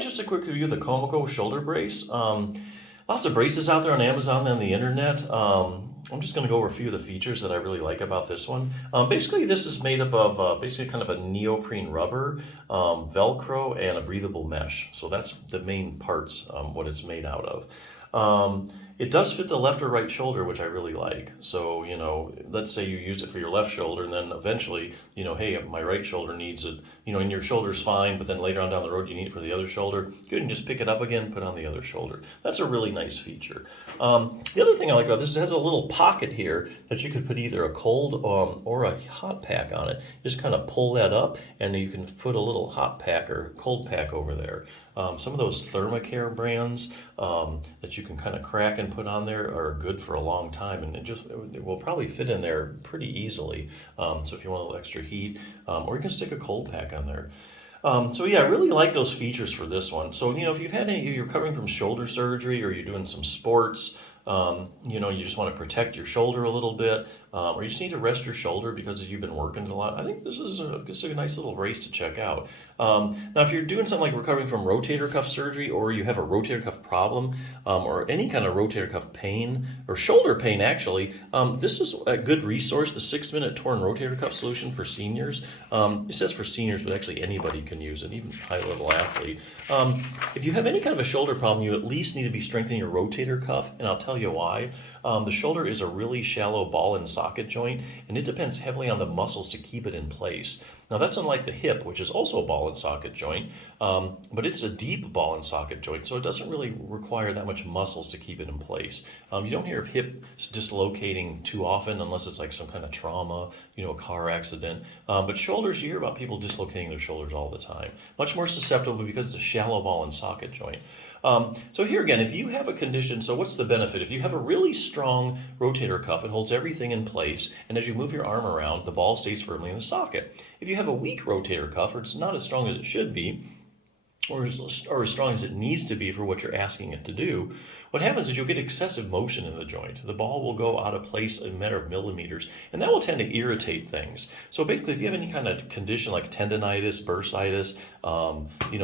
just a quick review of the Komoko shoulder brace. Lots of braces out there on Amazon and the internet. I'm just going to go over a few of the features that I really like about this one. Basically, this is made up of basically kind of a neoprene rubber, Velcro, and a breathable mesh. So that's the main parts, what it's made out of. It does fit the left or right shoulder, which I really like. So, let's say you used it for your left shoulder, and then eventually, hey, my right shoulder needs it, and your shoulder's fine, but then later on down the road you need it for the other shoulder. You can just pick it up again, put it on the other shoulder. That's a really nice feature. The other thing I like about this is it has a little pocket here that you could put either a cold or a hot pack on it. Just kind of pull that up, and you can put a little hot pack or cold pack over there. Some of those Thermacare brands that you can kind of crack and put on there are good for a long time, and it will probably fit in there pretty easily. So if you want a little extra heat, or you can stick a cold pack on there. So yeah, I really like those features for this one. So if you're recovering from shoulder surgery, or you're doing some sports, you just want to protect your shoulder a little bit, or you just need to rest your shoulder because you've been working a lot. I think this is a nice little brace to check out. Now, if you're doing something like recovering from rotator cuff surgery, or you have a rotator cuff problem, or any kind of rotator cuff pain, or shoulder pain actually, this is a good resource, the 6-minute torn rotator cuff solution for seniors. It says for seniors, but actually anybody can use it, even high-level athlete. If you have any kind of a shoulder problem, you at least need to be strengthening your rotator cuff, and I'll tell you why. The shoulder is a really shallow ball and socket joint, and it depends heavily on the muscles to keep it in place. Now, that's unlike the hip, which is also a ball and socket joint, but it's a deep ball and socket joint, so it doesn't really require that much muscles to keep it in place. You don't hear of hips dislocating too often unless it's like some kind of trauma, a car accident. But shoulders, you hear about people dislocating their shoulders all the time. Much more susceptible because it's a shallow ball and socket joint. So here again, if you have a condition, so what's the benefit? If you have a really strong rotator cuff, it holds everything in place, and as you move your arm around, the ball stays firmly in the socket. If you have a weak rotator cuff, or it's not as strong as it should be, or as strong as it needs to be for what you're asking it to do, what happens is you'll get excessive motion in the joint. The ball will go out of place in a matter of millimeters, and that will tend to irritate things. So basically, if you have any kind of condition like tendonitis, bursitis,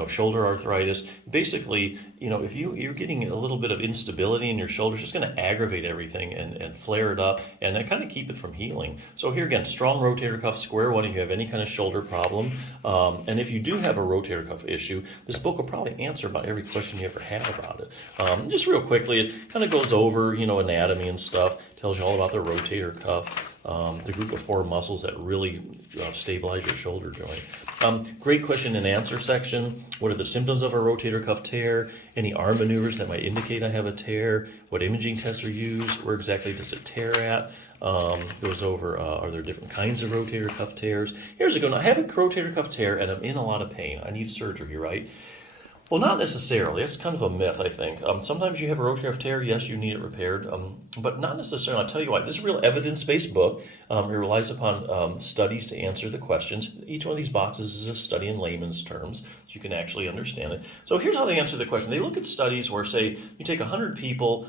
shoulder arthritis, basically, if you're getting a little bit of instability in your shoulder, it's just going to aggravate everything and flare it up, and then kind of keep it from healing. So here again, strong rotator cuff, square one if you have any kind of shoulder problem. And if you do have a rotator cuff issue, this book will probably answer about every question you ever had about it. Just real quickly, it kind of goes over, anatomy and stuff, tells you all about the rotator cuff, the group of 4 muscles that really stabilize your shoulder joint. Great question and answer section. What are the symptoms of a rotator cuff tear? Any arm maneuvers that might indicate I have a tear? What imaging tests are used? Where exactly does it tear at? Goes over, are there different kinds of rotator cuff tears? Here's a good one. I have a rotator cuff tear and I'm in a lot of pain. I need surgery, right? Well, not necessarily. That's kind of a myth, I think. Sometimes you have a rotator cuff tear, yes, you need it repaired, but not necessarily. I'll tell you why. This is a real evidence-based book. It relies upon studies to answer the questions. Each one of these boxes is a study in layman's terms, so you can actually understand it. So here's how they answer the question. They look at studies where, say, you take 100 people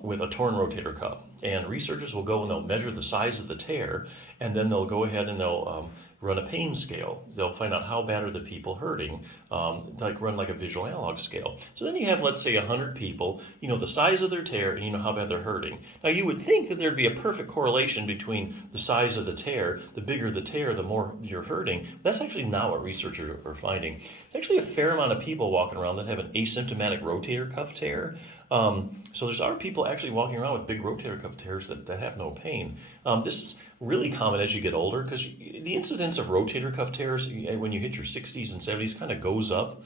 with a torn rotator cuff, and researchers will go and they'll measure the size of the tear, and then they'll go ahead and they'll run a pain scale. They'll find out how bad are the people hurting, run like a visual analog scale. So then you have, let's say, 100 people, the size of their tear and how bad they're hurting. Now you would think that there'd be a perfect correlation between the size of the tear. The bigger the tear, the more you're hurting. That's actually not what researchers are finding. There's actually a fair amount of people walking around that have an asymptomatic rotator cuff tear. So there's other people actually walking around with big rotator cuff tears that have no pain. This is really common as you get older because the incidence of rotator cuff tears when you hit your 60s and 70s kind of goes up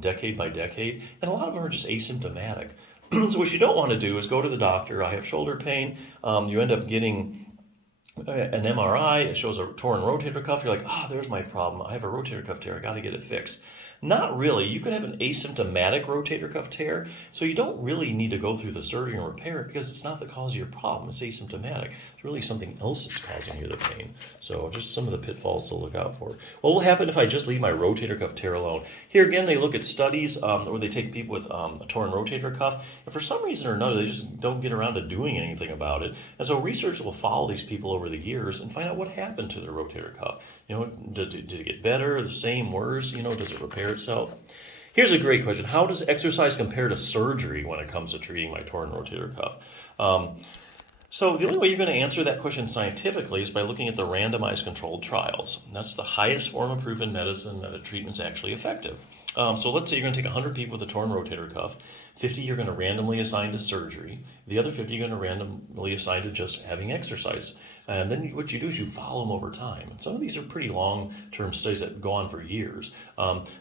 decade by decade, and a lot of them are just asymptomatic. So what you don't want to do is go to the doctor. I have shoulder pain. You end up getting an MRI. It shows a torn rotator cuff. You're like, there's my problem. I have a rotator cuff tear. I got to get it fixed. Not really. You could have an asymptomatic rotator cuff tear, so you don't really need to go through the surgery and repair it because it's not the cause of your problem. It's asymptomatic. It's really something else that's causing you the pain. So just some of the pitfalls to look out for. What will happen if I just leave my rotator cuff tear alone? Here again, they look at studies where they take people with a torn rotator cuff, and for some reason or another, they just don't get around to doing anything about it. And so research will follow these people over the years and find out what happened to their rotator cuff. Did it get better, the same, worse? Does it repair itself? Here's a great question. How does exercise compare to surgery when it comes to treating my torn rotator cuff? Um, so the only way you're going to answer that question scientifically is by looking at the randomized controlled trials. And that's the highest form of proof in medicine that a treatment's actually effective. So let's say you're going to take 100 people with a torn rotator cuff. 50 you're going to randomly assign to surgery. The other 50 you're going to randomly assign to just having exercise. And then what you do is you follow them over time. And some of these are pretty long-term studies that go on for years.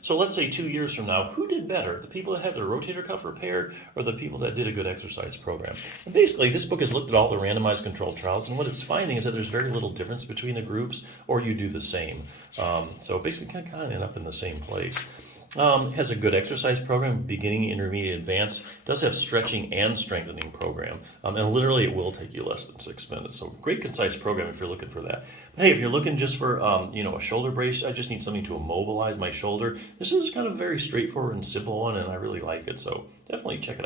So let's say 2 years from now, who did better? The people that had their rotator cuff repaired or the people that did a good exercise program? And basically, this book has looked at all the randomized controlled trials, and what it's finding is that there's very little difference between the groups, or you do the same. So basically, kind of end up in the same place. Has a good exercise program, beginning, intermediate, advanced. Does have stretching and strengthening program, and literally it will take you less than 6 minutes. So great concise program if you're looking for that. But hey, if you're looking just for a shoulder brace, I just need something to immobilize my shoulder. This is kind of a very straightforward and simple one, and I really like it. So definitely check it out.